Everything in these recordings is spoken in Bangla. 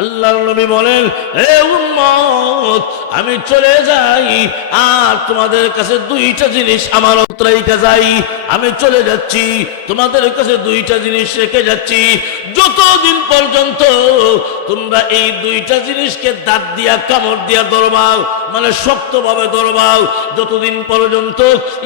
আল্লাহর নবী বলেন হে উম্মত, আমি চলে যাই, আর তোমাদের কাছে দুইটা জিনিস আমার রেখে যাই। আমি চলে যাচ্ছি, তোমাদের কাছে দুইটা জিনিস রেখে যাচ্ছি। যতদিন পর্যন্ত তোমরা এই দুইটা জিনিসকে দাঁত দিয়া, কামড় দিয়া দরবাও মানে শক্তভাবে ধরবাও যতদিন পর্যন্ত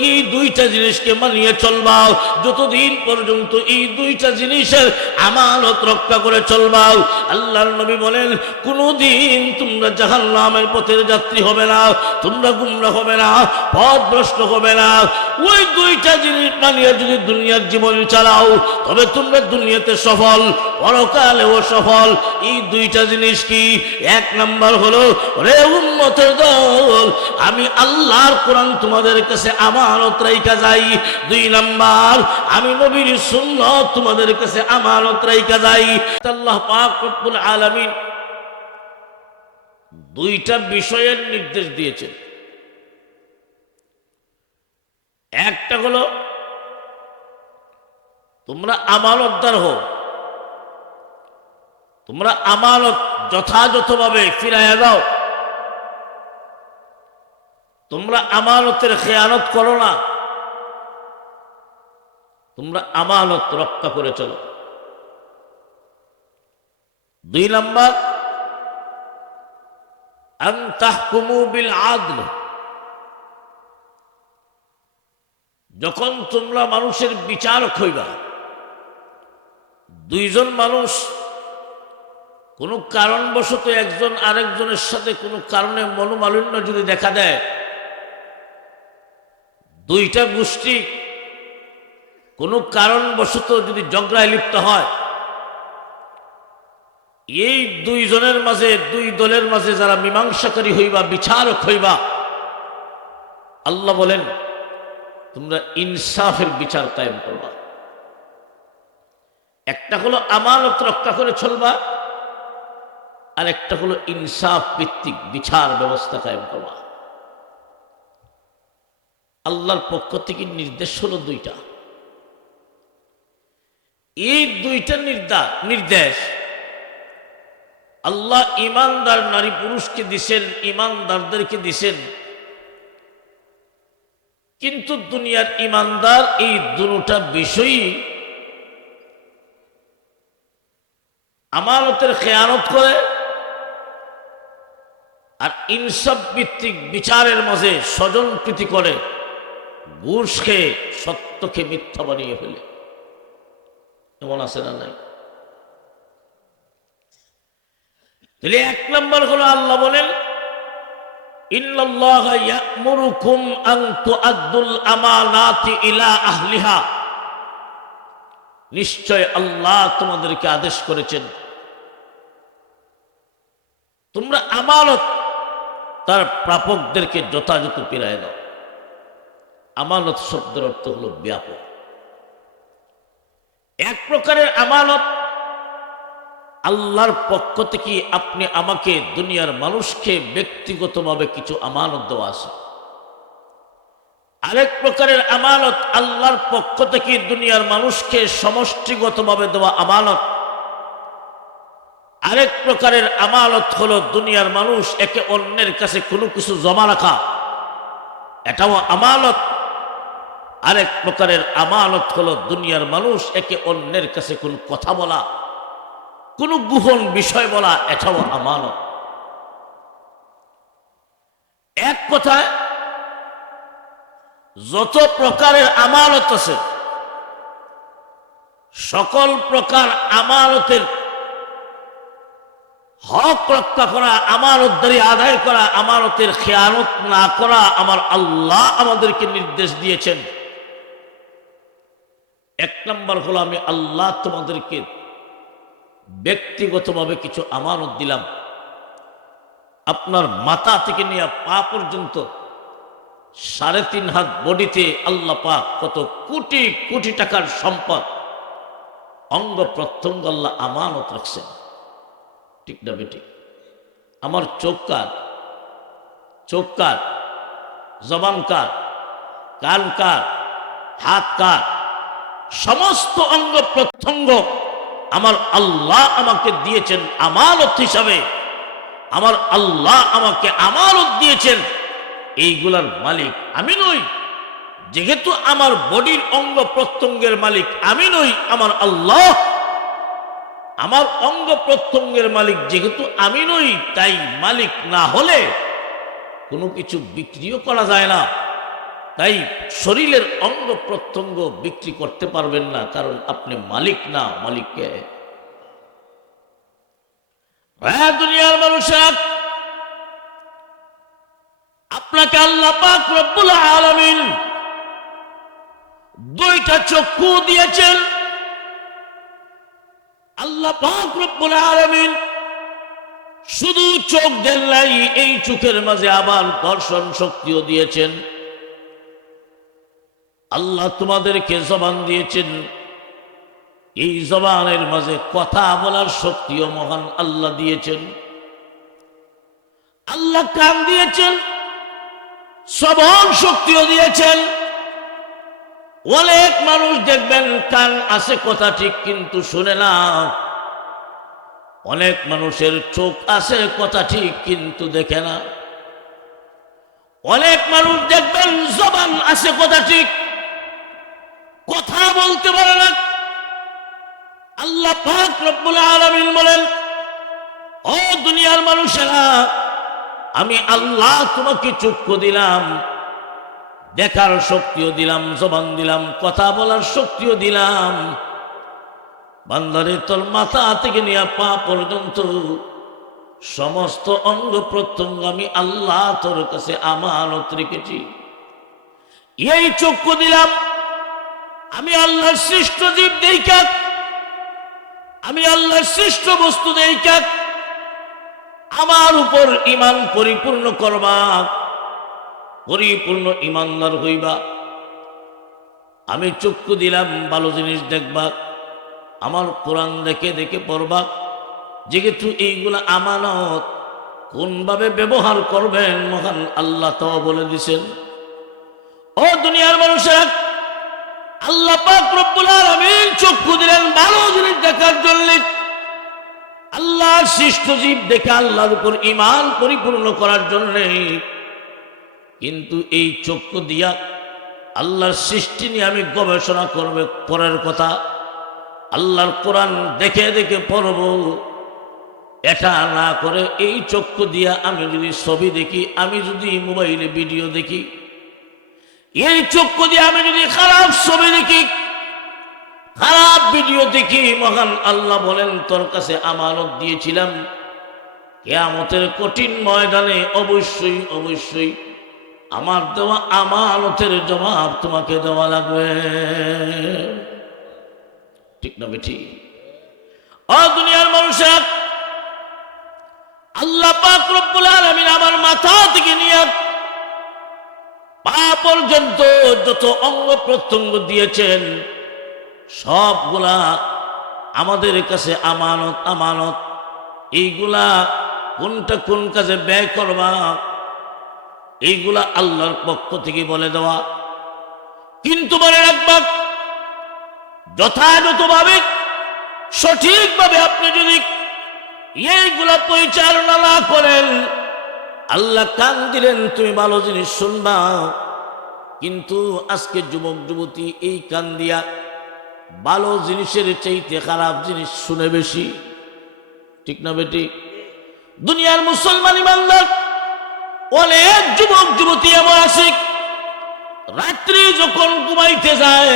এই দুইটা জিনিসকে মানিয়ে চলবাও, যতদিন পর্যন্ত এই দুইটা জিনিসের আমানত রক্ষা করে চলবাও, আল্লাহর নবী বলেন, কোনোদিন তোমরা জাহান নামের পথের যাত্রী হবে না, তোমরা গুমরা হবে না পথ ভ্রষ্ট হবে না। ওই দুইটা জিনিস মানিয়ে যদি দুনিয়ার জীবন চালাও, তবে তোমরা দুনিয়াতে সফল। পরকালেও সফল, এই দুইটা জিনিস কি? এক নাম্বার হলো, রে উন্মতের দল, আমি আল্লাহর কোরআন তোমাদের কাছে আমানত রাইকা যাই। দুই নাম্বার, আমি নবীর সুন্নত তোমাদের কাছে আমানত রাইকা যাই। আল্লাহ পাক রব্বুল আলামিন দুইটা বিষয়ের নির্দেশ দিয়েছেন। একটা হলো, তোমরা আমানতদার হো তোমরা আমানত যথাযথভাবে ফিরাইয়া দাও তোমরা আমানতের খেয়ানত করো না। তোমরা আমানত রক্ষা করে চলো। দুই নম্বর বিল আদল। যখন তোমরা মানুষের বিচারক হইবা, দুইজন মানুষ কোনো কারণবশত একজন আরেকজনের সাথে কোনো কারণে মনোমালিন্য যদি দেখা দেয়, দুইটা গোষ্ঠী কোনো কারণবশত যদি ঝগড়ায় লিপ্ত হয়, এই দুইজনের মাঝে, দুই দলের মাঝে যারা মীমাংসাকারী হইবা, বিচারক হইবা, আল্লাহ বলেন, তোমরা ইনসাফের বিচার কায়েম করবা। একটা হলো আমানত রক্ষা করে চলবা আর একটা হলো ইনসাফ ভিত্তিক বিচার ব্যবস্থা কায়েম করবা আল্লাহর পক্ষ থেকে নির্দেশ হলো দুইটা। এই দুইটা নির্দা, নির্দেশ, আল্লাহ ইমানদার নারী পুরুষকে দিছেন, ইমানদারদেরকে দিছেন। কিন্তু দুনিয়ার ইমানদার এই দুটা বিষয়ই আমানতের খেয়ানত করে আর ইনসাফ ভিত্তিক বিচারের মাঝে স্বজন প্রীতি করে, ঘুষ সত্যকে মিথ্যা বানিয়ে ফেলে। এমন আছে না নাই? তাহলে এক নম্বর হলো আল্লাহ বলেন নিশ্চয় আল্লাহ তোমাদেরকে আদেশ করেছেন, তোমরা আমানত তার প্রাপকদেরকে যথাযথ ফিরায় দাও। আমানত শব্দের অর্থ হলো ব্যাপক। এক প্রকারের আমানত, আল্লাহর পক্ষ থেকে আপনি আমাকে দুনিয়ার মানুষকে ব্যক্তিগতভাবে কিছু আমানত দেওয়া আছে। আরেক প্রকারের আমানত, আল্লাহর পক্ষ থেকে দুনিয়ার মানুষকে সমষ্টিগতভাবে দেওয়া আমানত আরেক প্রকারের আমানত হলো দুনিয়ার মানুষ একে অন্যের কাছে কোনো কিছু জমা রাখা। এটাও আমানত। আরেক প্রকারের আমানত হলো দুনিয়ার মানুষ একে অন্যের কাছে কোনো কথা বলা, কোনো গুহন বিষয় বলা, এটাও আমানত। এক কথায়, যত প্রকারের আমানত আছে, সকল প্রকার আমানতের হক রক্ষা করা, আমানতদারি আদায় করা, আমানতের খেয়ানত না করা আমার আল্লাহ আমাদেরকে নির্দেশ দিয়েছেন। এক নম্বর হলো আমি আল্লাহ তোমাদেরকে ব্যক্তিগতভাবে কিছু আমানত দিলাম। আপনার মাথা থেকে নিয়ে পা পর্যন্ত সাড়ে তিন হাত বডিতে আল্লাহ পাক কত কোটি কোটি টাকার সম্পদ, অঙ্গ প্রত্যঙ্গ আল্লাহ আমানত রাখছেন। ঠিক না বেটি আমার চোখ কার? চোখ কার? জবান কার? কান কার? হাত কার? সমস্ত অঙ্গ প্রত্যঙ্গ আমার আল্লাহ আমাকে দিয়েছেন আমানত হিসাবে। আমার আল্লাহ আমাকে আমানত দিয়েছেন। এইগুলার মালিক আমি নই। যেহেতু আমার বডির অঙ্গ প্রত্যঙ্গের মালিক আমি নই, আমার আল্লাহ আমার অঙ্গ প্রত্যঙ্গের মালিক যেহেতু আমি নই, তাই মালিক না হলে কোনো কিছু বিক্রিও করা যায় না। তাই শরীরের অঙ্গ প্রত্যঙ্গ বিক্রি করতে পারবেন না, কারণ আপনি মালিক না, মালিককে। হ্যাঁ দুনিয়ার মানুষের, আপনাকে আল্লাহ পাক রব্বুল আলামিন দুইটা চক্ষু দিয়েছেন। আল্লাহ পাক শুধু চোখ দেন নাই এই চোখের মাঝে আবার দর্শন শক্তিও দিয়েছেন। আল্লাহ তোমাদেরকে জবান দিয়েছেন, এই জবানের মাঝে কথা বলার শক্তিও মহান আল্লাহ দিয়েছেন। আল্লাহ কান দিয়েছেন, শ্রবণ শক্তিও দিয়েছেন। অনেক মানুষ দেখবেন, কান আছে কথা ঠিক কিন্তু শুনে না। অনেক মানুষের চোখ আছে কথা ঠিক কিন্তু দেখে না। অনেক মানুষ দেখবেন, জবান আছে কথা ঠিক, কথা বলতে পারে না। আল্লাহ আলামিন বলেন, ও দুনিয়ার মানুষেরা, আমি আল্লাহ তোমাকে চক্ষু দিলাম। দেখার শক্তিও দিলাম, জবান দিলাম, কথা বলার শক্তিও দিলাম। বান্দারে তোর মাথা থেকে নিয়ে পা পর্যন্ত সমস্ত অঙ্গ প্রত্যঙ্গ আমি আল্লাহ তোর কাছে আমানত রেখেছি। এই চক্ষু দিলাম, আমি আল্লাহর সৃষ্ট জীব দেইকা আমি আল্লাহর সৃষ্ট বস্তু দেইকা আমার উপর ইমান পরিপূর্ণ করবা। পরিপূর্ণ ইমানদার হইবা। আমি চক্ষু দিলাম, ভালো জিনিস দেখবা। আমার কোরআন দেখে দেখে পড়বা। যেহেতু এইগুলা আমানত, কোনভাবে ব্যবহার করবেন মহান আল্লাহ তো বলে দিছেন। ও দুনিয়ার মানুষের, আল্লাহ আলামিন চক্ষু দিলেন, ভালো জিনিস দেখার জন্য। আল্লাহ সৃষ্ট জীব দেখে আল্লাহর উপর ইমান পরিপূর্ণ করার জন্য কিন্তু এই চক্ষু দিয়া আল্লাহর সৃষ্টি নিয়ে আমি গবেষণা করবে পরের কথা। আল্লাহর কোরআন দেখে দেখে পড়ব। এটা না করে এই চক্ষু দিয়া আমি যদি ছবি দেখি, আমি যদি মোবাইলে ভিডিও দেখি, এই চক্ষু দিয়ে আমি যদি খারাপ ছবি দেখি, খারাপ ভিডিও দেখি, মহান আল্লাহ বলেন, তোর কাছে আমানত দিয়েছিলাম। কেয়ামতের কঠিন ময়দানে অবশ্যই অবশ্যই আমার দেওয়া আমানতের জবাব তোমাকে দেওয়া লাগবে। ঠিক না বেঠি? অ দুনিয়ার মানুষের, আল্লাহ পাক আমার মাথা থেকে নিয়ে পা পর্যন্ত যত অঙ্গ প্রত্যঙ্গ দিয়েছেন, সবগুলা আমাদের কাছে আমানত আমানত। এইগুলা কোনটা কোন কাজে ব্যয় করবা? এইগুলা আল্লাহর পক্ষ থেকে বলে দেওয়া। কিন্তু মনে রাখবা, যথাযথভাবে, সঠিকভাবে আপনি যদি এইগুলা পরিচালনা না করেন, আল্লাহ কান দিলেন, তুমি ভালো জিনিস শুনবা। কিন্তু আজকে যুবক, যুবতী, এই কান দিয়া ভালো জিনিসের চাইতে খারাপ জিনিস শুনে বেশি। ঠিক না বেটি? দুনিয়ার মুসলমান ইমানদার অনেক যুবক, যুবতী এমন আছে রাত্রি যখন ঘুমাইতে যায়,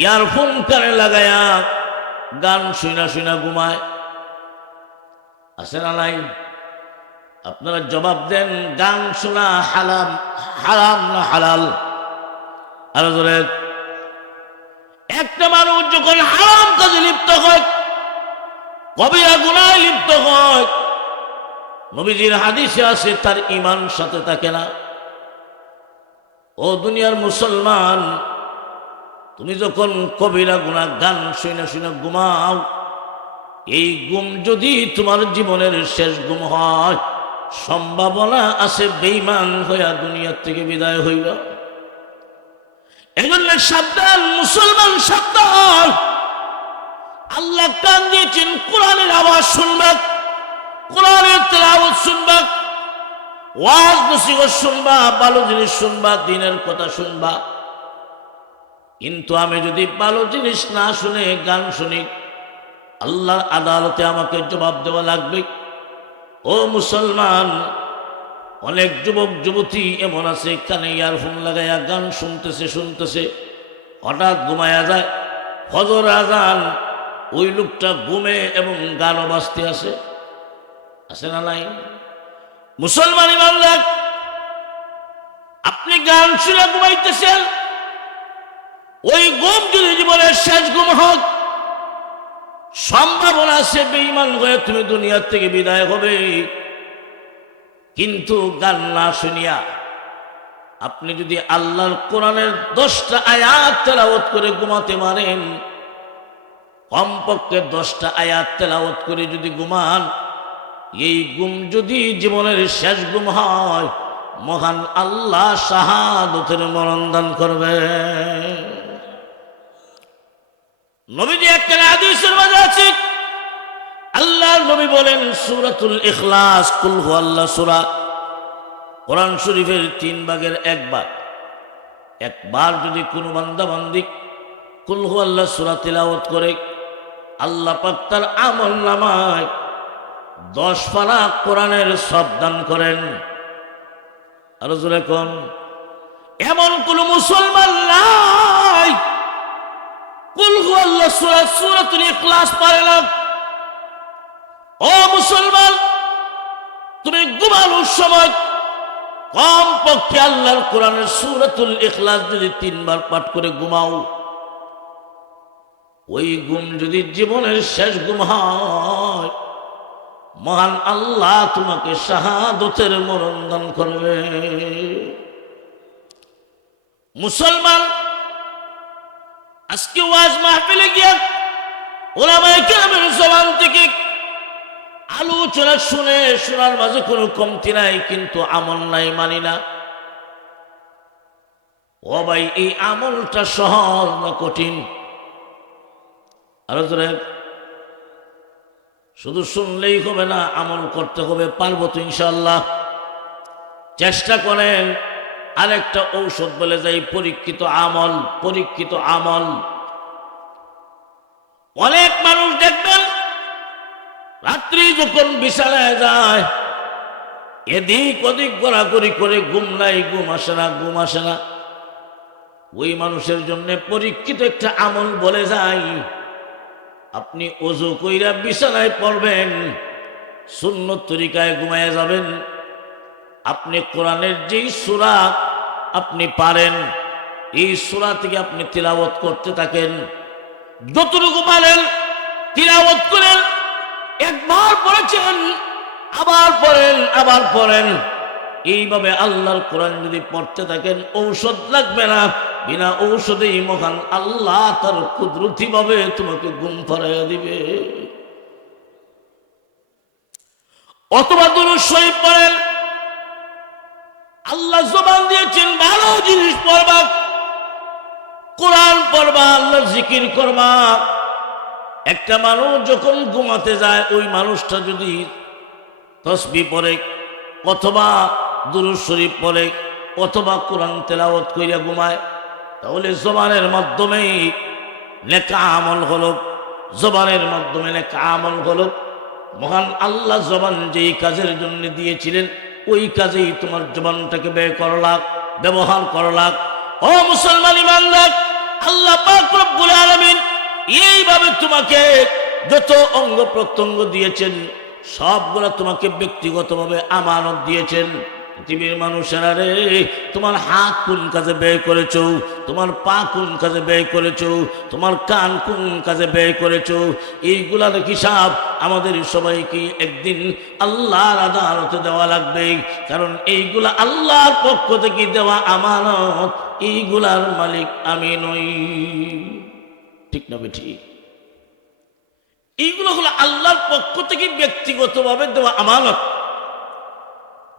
ইয়ারফোন কানে লাগায়া গান শুনা শুনা ঘুমায়। আছে না নাই? আপনারা জবাব দেন, গান শোনা হালাম হারাম না হালাল? আরও ধরে একটা মানুষ যখন হারাম কাজে লিপ্ত হয়, কবিরা গুনায় লিপ্ত হয় নবীজির হাদিসে আছে, তার ইমান সাথে থাকে না। ও দুনিয়ার মুসলমান, তুমি যখন কবিরা গুণা গান শুনে শুনে ঘুমাও, এই গুম যদি তোমার জীবনের শেষ গুম হয়, সম্ভাবনা আছে বেইমান হইয়া দুনিয়ার থেকে বিদায় হইল। এজন্য সাবধান, মুসলমান সাবধান। আল্লাহ কান দিয়েছেন কোরআনের আওয়াজ শুনবা। কোরআনের তেলাওয়াত শুনবা, ওয়াজ নসিহত শুনবা, ভালো জিনিস শুনবা, দিনের কথা শুনবা। কিন্তু আমি যদি ভালো জিনিস না শুনে, গান শুনি, আল্লাহর আদালতে আমাকে জবাব দেওয়া লাগবে। ও মুসলমান, অনেক যুবক, যুবতী এমন আছে, কানে ইয়ারফোন লাগাইয়া গান শুনতেছে শুনতেছে, হঠাৎ ঘুমায়া যায়। ফজর আজান ওই লোকটা ঘুমে এবং গানও বাজতে আসে। আছে না নাই? মুসলমান আপনি গান শুনে ঘুমাইতেছেন, ওই ঘুম যদি জীবনের শেষ ঘুম হোক, সম্ভাবনা আছে বেঈমান হয়ে তুমি দুনিয়ার থেকে বিদায় হবে। কিন্তু গান না শুনিয়া আপনি যদি আল্লাহর কোরআনের দশটা আয়াত তেলাওয়াত করে ঘুমাতে পারেন, কমপক্ষে দশটা আয়াত তেলাওয়াত করে যদি ঘুমান এই গুম যদি জীবনের শেষ গুম হয়, মহান আল্লাহ শাহাদতের মরণ দান করবে। নবীজি একটা হাদিসের মাঝে আছে আল্লাহ নবী বলেন, সুরাতুল ইখলাস, কুল আল্লাহ সূরা। কোরআন শরীফের তিন ভাগের এক একবার যদি কোনো বান্দা বান্দি কুল আল্লাহ সূরা তিলাওয়াত করে, আল্লাহ পাক তার আমল নামায় দশ পারা কোরআনের সব দান করেন। আরও জোরে এমন কোন মুসলমান নাই। কুল আল্লাহ সূরা, সূরাতুল ইখলাস পারে না। ও মুসলমান, তুমি ঘুমানোর সময় কম পক্ষে আল্লাহর কোরআনের সূরাতুল ইখলাস যদি তিনবার পাঠ করে ঘুমাও, ওই গুম যদি জীবনের শেষ গুম মহান আল্লাহ তোমাকে শাহাদতের মরণ দান করবে। মুসলমান, আজকে ওয়াজ মাহফিলে গিয়া ওলামায়ে কেরামের জবান থেকে আলোচনা শুনে শোনার মাঝে কোনো কমতি নাই, কিন্তু আমল নাই মানি না। ও ভাই, এই আমলটা সহজ না কঠিন? আরও শুধু শুনলেই হবে না, আমল করতে হবে, পারব তো ইনশাল্লাহ চেষ্টা করেন আরেকটা ঔষধ বলে যাই, পরীক্ষিত আমল পরীক্ষিত আমল। অনেক মানুষ দেখবেন, রাত্রি যখন বিছানায় যায়, এদিক ওদিক গড়াগড়ি করে, ঘুম নাই, ঘুম আসে না, ঘুম আসে না। ওই মানুষের জন্য পরীক্ষিত একটা আমল বলে যায় আপনি অজু কইরা বিছানায় পড়বেন শূন্য তরিকায় ঘুমায় যাবেন। আপনি কোরআনের যেই সুরা আপনি পারেন, এই সুরা থেকে আপনি তিলাবত করতে থাকেন। যতটুকু পারেন তিলাবত করেন, একবার পড়েছেন, আবার পড়েন আবার পড়েন। এইভাবে আল্লাহর কোরআন যদি পড়তে থাকেন, ঔষধ লাগবে না। বিনা ঔষধেই মহান আল্লাহ তার কুদরতি ভাবে তোমাকে গুম ফরাইয়া দিবে। অথবা দুরুদ শরীফ পড়েন, আল্লাহ জবান দিয়েছেন, ভালো জিনিস পড়বা, কোরআন পড়বা আল্লাহ জিকির করবা। একটা মানুষ যখন ঘুমাতে যায়, ওই মানুষটা যদি তসবি পড়ে, অথবা দুরুদ শরীফ পড়ে, অথবা কোরআন তেলাওয়াত কইরা ঘুমায় তাহলে জবানের মাধ্যমেই লেখা আমল হলো। জবানের মাধ্যমে লেখা আমল হলো। মহান আল্লাহ জবান যেই কাজের জন্য দিয়েছিলেন, ওই কাজেই তোমার জবানটাকে ব্যয় করলাক, ব্যবহার করলাক। ও মুসলমান ইমানদার, আল্লাহ পাক রব্বুল আলামিন এইভাবে তোমাকে যত অঙ্গ প্রত্যঙ্গ দিয়েছেন, সবগুলো তোমাকে ব্যক্তিগতভাবে আমানত দিয়েছেন। পৃথিবীর মানুষেরা রে, তোমার হাত কোন কাজে ব্যয় করেছ? তোমার পা কোন কাজে ব্যয় করেছ? তোমার কান কোন কাজে ব্যয় করেছ? এইগুলার হিসাব আমাদের সবাইকে একদিন আল্লাহর আদালতে দেওয়া লাগবে। কারণ এইগুলা আল্লাহর পক্ষ থেকে দেওয়া আমানত, এইগুলার মালিক আমি নই। ঠিক না ঠিক এইগুলো হলো আল্লাহর পক্ষ থেকে ব্যক্তিগতভাবে দেওয়া আমানত।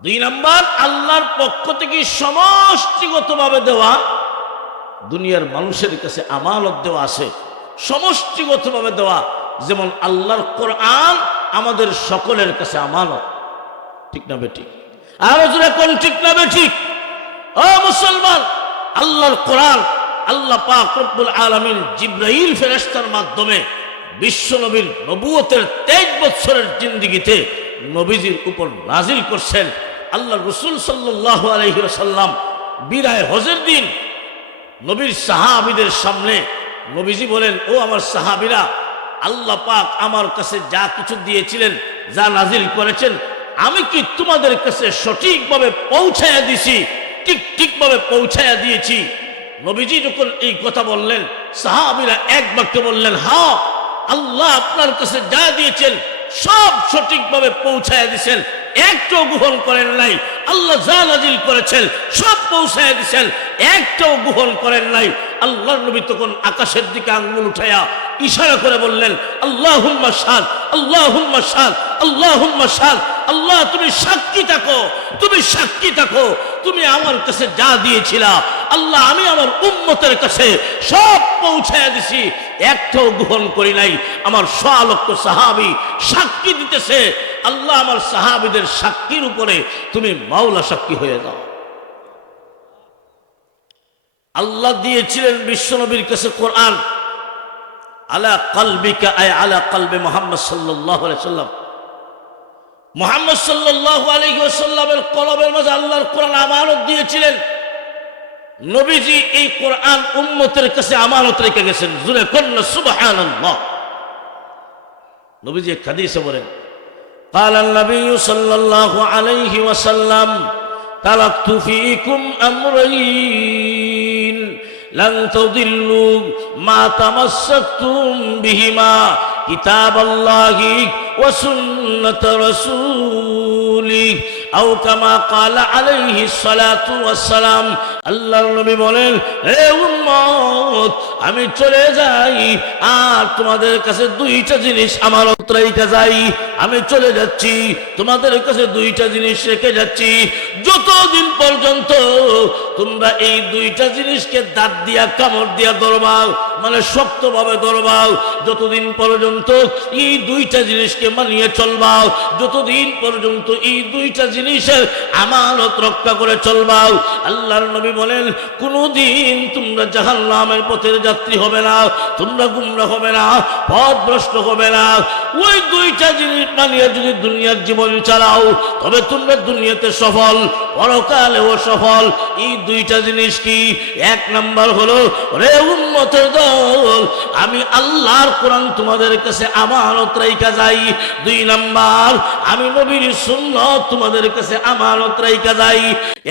দুই নাম্বার, আল্লাহর পক্ষ থেকে সমষ্টিগতভাবে দেওয়া, দুনিয়ার মানুষের কাছে আমানত দেওয়া আছে, সমষ্টিগতভাবে দেওয়া, যেমন আল্লাহর কোরআন আমাদের সকলের কাছে আমানত। ঠিক না বেঠিক আর জোরে কোন ঠিক না বেঠিক ও মুসলমান, আল্লাহর কোরআন আল্লাহ পাক রব্বুল আলামিন জিব্রাইল ফেরেশতার মাধ্যমে বিশ্ব নবীর নবুয়তের তেইশ বছরের জিন্দিগিতে নবীজির উপর নাজিল করছেন। আল্লাহ রসুল সাল্লাহ বিরায় হজের দিন নবীর সাহাবিদের সামনে নবীজি বলেন, ও আমার সাহাবিরা, আল্লাহ পাক আমার কাছে যা কিছু দিয়েছিলেন, যা নাজিল করেছেন, আমি কি তোমাদের কাছে সঠিকভাবে পৌঁছায়া দিছি? ঠিক ঠিকভাবে পৌঁছায়া দিয়েছি? নবীজি যখন এই কথা বললেন, সাহাবিরা এক বাক্যে বললেন, হা, আল্লাহ আপনার কাছে যা দিয়েছেন, সব সঠিকভাবে পৌঁছায় দিছেন। একটাও গ্রহণ করেন নাই। আল্লাহ যা নাজিল করেছেন, সব পৌঁছায় দিছেন। একটাও গ্রহণ করেন নাই। আল্লাহ নবী তখন আকাশের দিকে আঙ্গুল উঠাইয়া ইশারা করে বললেন আল্লাহ সাদ আল্লাহ সাদ আল্লাহ সাদ আল্লাহ, তুমি সাক্ষী থাকো, তুমি সাক্ষী থাকো। তুমি আমার কাছে যা দিয়েছিলা, আল্লাহ, আমি আমার উম্মতের কাছে সব পৌঁছায় দিছি। একটাও গ্রহণ করি নাই। আমার সালক্ষ সাহাবি সাক্ষী দিতেছে, আল্লাহ আমার সাহাবিদের সাক্ষীর উপরে তুমি মাওলা সাক্ষী হয়ে যাও। আল্লাহ দিয়েছিলেন বিশ্বনবীর কাছে কোরআন, আলা কলবিকা আয় আলা কলবে মোহাম্মদ সাল্লাহ সাল্লাম মোহাম্মদ সাল্লাহ আলহিসাল্লামের কলবের মাঝে আল্লাহর কোরআন আমানত দিয়েছিলেন। নবীজি এই কোরআন উম্মতের কাছে আমানত রেখে গেছেন জুরে কন্যা সুবাহান নবীজি এক হাদিসে বলেন قال النبي صلى الله عليه وسلم تركت فيكم أمرين لن تضلوا ما تمسكتم بهما كتاب الله وسنة رسوله আলাইহি বলেন আমি চলে যাই, আর তোমাদের কাছে দুইটা জিনিস আমার রেখে যাই। আমি চলে যাচ্ছি, তোমাদের কাছে দুইটা জিনিস রেখে যাচ্ছি। যতদিন পর্যন্ত তোমরা এই দুইটা জিনিসকে দাঁত দিয়া, কামড় দিয়া ধরবাও মানে শক্তভাবে ধরবাও যতদিন পর্যন্ত এই দুইটা জিনিসকে মানিয়ে চলবাও, যতদিন পর্যন্ত এই দুইটা জিনিসের আমানত রক্ষা করে চলবাও, আল্লাহর নবী বলেন, কোনোদিন তোমরা জাহান নামের পথের যাত্রী হবে না, তোমরা গুমরা হবে না পথ ভ্রষ্ট হবে না। ওই দুইটা জিনিস মানিয়ে যদি দুনিয়ার জীবন চালাও, তবে তোমরা দুনিয়াতে সফল, পরকালেও সফল, এই দুইটা জিনিস কি? এক নাম্বার হলো রে উন্মতের দল, আমি আল্লাহর কোরআন তোমাদের কাছে আমানত রাইকা যাই। দুই নাম্বার, আমি নবীর সুন্নত তোমাদের কাছে আমানত রাইকা যাই।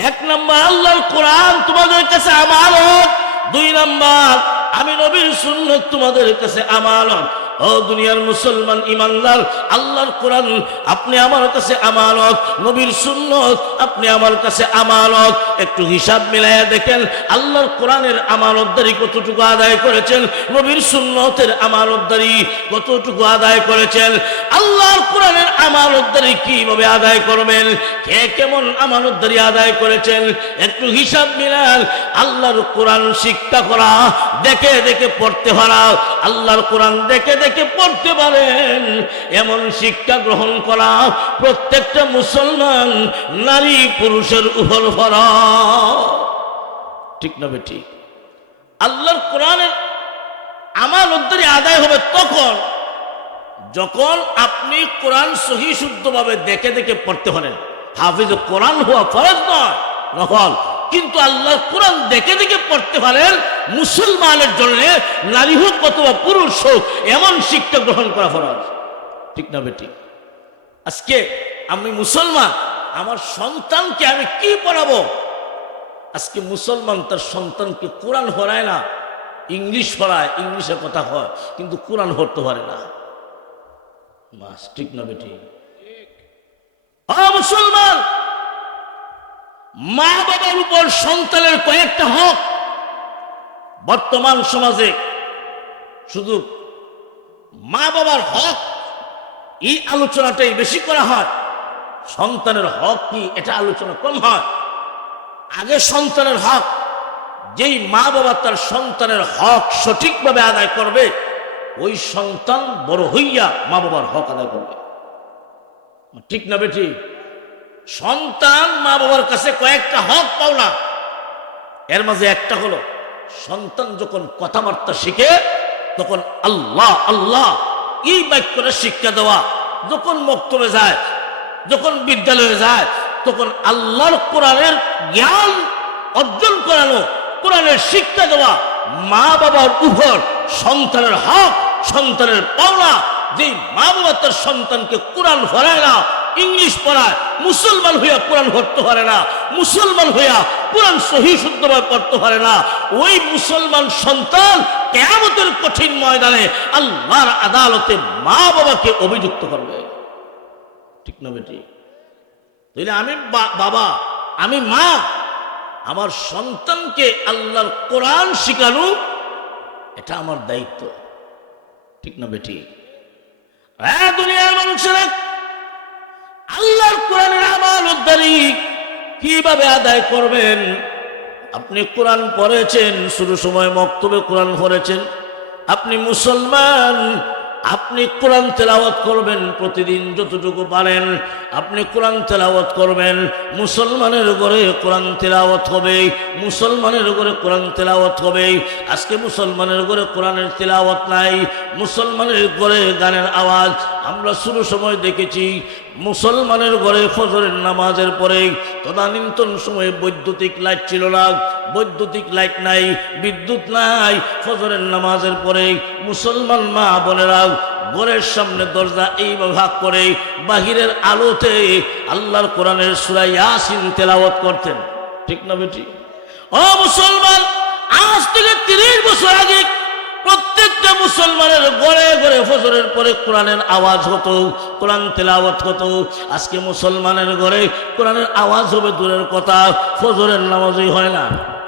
এক নাম্বার, আল্লাহর কোরআন তোমাদের কাছে আমানত। দুই নাম্বার, আমি নবীর সুন্নত তোমাদের কাছে আমানত। ও দুনিয়ার মুসলমান ইমানদার, আল্লাহর কোরআন, আপনি আমার কাছে আমানত, নবীর সুন্নত, আপনি আমার কাছে আমানত। একটু হিসাব মিলাইয়া দেখেন, আল্লাহর কোরআনের আমানতদারি কতটুকু আদায় করেছেন, নবীর সুন্নতের আমানতদারি কতটুকু আদায় করেছেন, আল্লাহর কোরআনের আমানতদারি কীভাবে আদায় করবেন, কে কেমন আমানতদারি আদায় করেছেন, একটু হিসাব মিলান, আল্লাহর কোরআন শিক্ষা করা, দেখে দেখে পড়তে পারা, আল্লাহর কোরআন দেখে দেখে পড়তে পারেন, এমন শিক্ষা গ্রহণ করা প্রত্যেকটা মুসলমান নারী পুরুষের উপর ভরা। ঠিক না বেটি আল্লাহর কোরআনের আমার উদ্ধারে আদায় হবে তখন, যখন আপনি কোরআন সহি শুদ্ধভাবে দেখে দেখে পড়তে পারেন। হাফিজ কোরআন হওয়া ফরজ নয় নকল কিন্তু আল্লাহ কোরআন দেখে দেখে পড়তে পারেন, মুসলমানের জন্য নারী হোক অথবা পুরুষ হোক, এমন শিক্ষা গ্রহণ করা ফরজ। ঠিক না বেটি আজকে আমি মুসলমান, আমার সন্তানকে আমি কি পড়াবো? আজকে মুসলমান তার সন্তানকে কোরআন হরায় না, ইংলিশ পড়ায় ইংলিশে কথা হয়, কিন্তু কোরআন হরতে পারে না। মাস ঠিক না বেটি মুসলমান! মা বাবার উপর সন্তানের কয়েকটা হক বর্তমান সমাজে। শুধু মা বাবার হক এই আলোচনাটাই বেশি করা হয়। সন্তানের হক কি এটা আলোচনা কম হয়। আগে সন্তানের হক, যেই মা বাবা তার সন্তানের হক সঠিকভাবে আদায় করবে, ওই সন্তান বড় হইয়া মা বাবার হক আদায় করবে। ঠিক না বেটি? সন্তান মা বাবার কাছে কয়েকটা হক পাওনা এর মাঝে একটা হলো, সন্তান যখন কথাবার্তা শিখে, তখন আল্লাহ আল্লাহ, এই বাক্যটা শিক্ষা দেওয়া। যখন মক্তবে যায়, যখন বিদ্যালয়ে যায়, তখন আল্লাহর কোরআনের জ্ঞান অর্জন করানো, কোরআনের শিক্ষা দেওয়া। মা বাবার উপর সন্তানের হক, সন্তানের পাওনা। যে মা বাবা তার সন্তানকে কোরআন ভরায় না ইংলিশ পড়ায় মুসলমান হইয়া কোরআন পড়তে পারে না, মুসলমান হইয়া কোরআন সহি শুদ্ধভাবে পড়তে পারে না। ওই মুসলমান সন্তান কেয়ামতের কঠিন ময়দানে আল্লাহর আদালতে মা বাবাকে অভিযুক্ত করবে। ঠিক না বেটি? তাইলে আমি বাবা, আমি মা, আমার সন্তানকে আল্লাহর কোরআন শিখানো, এটা আমার দায়িত্ব। ঠিক না বেটি? হ্যাঁ দুনিয়ার মানুষেরা আল্লাহর কোরআনের আমল উদ্ধারি কীভাবে আদায় করবেন? আপনি কোরআন পড়েছেন শুরু সময় মক্তবে কোরআন পড়েছেন। আপনি মুসলমান, আপনি কোরআন তেলাওয়াত করবেন প্রতিদিন যতটুকু পারেন। আপনি কোরআন তেলাওয়াত করবেন, মুসলমানের ঘরে কোরআন তেলাওয়াত হবে, মুসলমানের ঘরে কোরআন তেলাওয়াত হবে। আজকে মুসলমানের ঘরে কোরআনের তেলাওয়াত নাই, মুসলমানের ঘরে গানের আওয়াজ। আমরা শুরু সময় দেখেছি মুসলমানের ঘরে ফজরের নামাজের পরে তদানীন্তন সময়ে বৈদ্যুতিক লাইট ছিল না। বৈদ্যুতিক লাইট নাই, বিদ্যুৎ নাই। ফজরের নামাজের পরে মুসলমান মা বোনেরা ঘরের সামনে দরজা এইভাবে ভাগ করে বাহিরের আলোতে আল্লাহর কোরআনের সুরাই ইয়াসিন তেলাওয়াত করতেন। ঠিক না বেটি? ও মুসলমান, আজ থেকে তিরিশ বছর আগে প্রত্যেকটা মুসলমানের গড়ে গড়ে ফজরের পরে কোরআনের আওয়াজ হতো, কোরআন তেলাওয়াত হতো। আজকে মুসলমানের ঘরে কোরআনের আওয়াজ হবে দূরের কথা, ফজরের নামাজই হয় না।